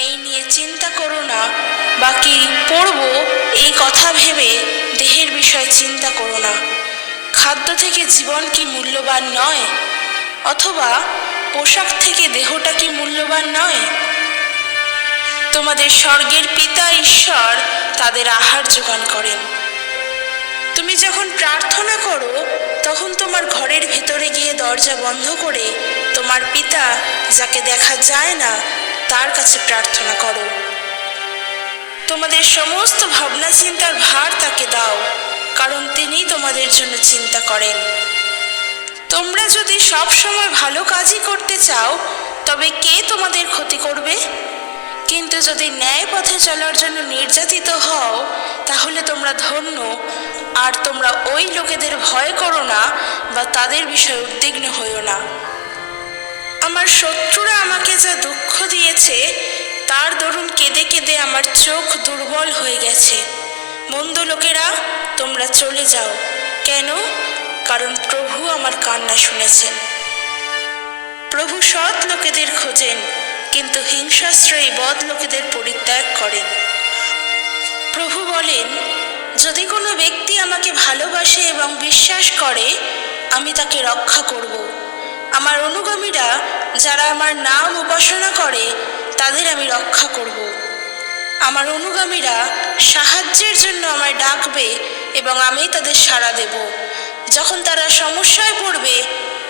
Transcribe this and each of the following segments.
এই নিয়ে চিন্তা করো না, বা কি পড়বো এই কথা ভেবে দেহের বিষয়ে চিন্তা করো না। খাদ্য থেকে জীবন কি মূল্যবান নয়? অথবা পোশাক থেকে দেহটা কি মূল্যবান নয়? তোমাদের স্বর্গের পিতা ঈশ্বর তাদের আহার যোগান করেন। তুমি যখন প্রার্থনা করো তখন তোমার ঘরের ভেতরে গিয়ে দরজা বন্ধ করে তোমার পিতা, যাকে দেখা যায় না, তার কাছে প্রার্থনা করো। তোমাদের সমস্ত ভাবনা চিন্তার ভার তাকে দাও, কারণ তিনি তোমাদের জন্য চিন্তা করেন। তোমরা যদি সব সময় ভালো কাজই করতে চাও, তবে কে তোমাদের ক্ষতি করবে? কিন্তু যদি ন্যায় পথে চলার জন্য নির্যাতিত হও, তাহলে তোমরা ধন্য। আর তোমরা ওই লোকেদের ভয় করো না বা তাদের বিষয়ে উদ্বিগ্ন হইও না। আমার শত্রুরা আমাকে যা দুঃখ দিয়েছে, তার দরুন কেঁদে কেঁদে আমার চোখ দুর্বল হয়ে গেছে। মন্দ লোকেরা, তোমরা চলে যাও। কেন? কারণ প্রভু আমার কান্না শুনেছেন। প্রভু সৎ লোকেদের খোঁজেন, কিন্তু হিংসাশ্রয়ী বদ লোকেদের পরিত্যাগ করেন। প্রভু বলেন, যদি কোনো ব্যক্তি আমাকে ভালোবাসে এবং বিশ্বাস করে, আমি তাকে রক্ষা করব। আমার অনুগামীরা যারা আমার নাম উপাসনা করে, তাদের আমি রক্ষা করব। আমার অনুগামীরা সাহায্যের জন্য আমায় ডাকবে এবং আমি তাদের সাড়া দেব। যখন তারা সমস্যায় পড়বে,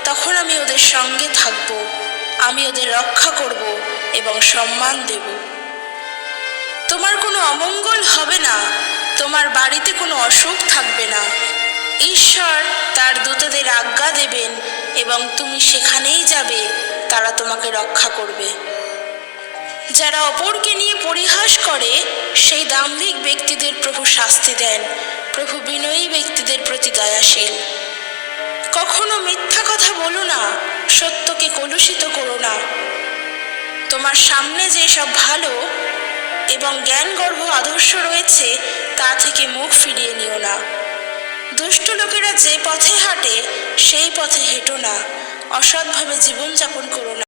তখন আমি ওদের সঙ্গে থাকব। আমি ওদের রক্ষা করব এবং সম্মান দেব। তোমার কোনো অমঙ্গল হবে না, তোমার বাড়িতে কোনো অসুখ থাকবে না। ঈশ্বর তার দূতদের আজ্ঞা দেবেন এবং তুমি সেখানেই যাবে, তারা তোমাকে রক্ষা করবে। যারা অপরকে নিয়ে পরিহাস করে, সেই দাম্ভিক ব্যক্তিদের প্রভু শাস্তি দেন। প্রভু বিনয়ী ব্যক্তিদের প্রতি দয়াশীল। কখনো মিথ্যা কথা বলো না, সত্যকে কলুষিত করো না। তোমার সামনে যে সব ভালো এবং জ্ঞানগর্ভ আদর্শ রয়েছে, তা থেকে মুখ ফিরিয়ে নিও না। দুষ্ট লোকেরা যে পথে হাঁটে, সেই পথে হেঁটো না। অসৎভাবে জীবনযাপন করো না।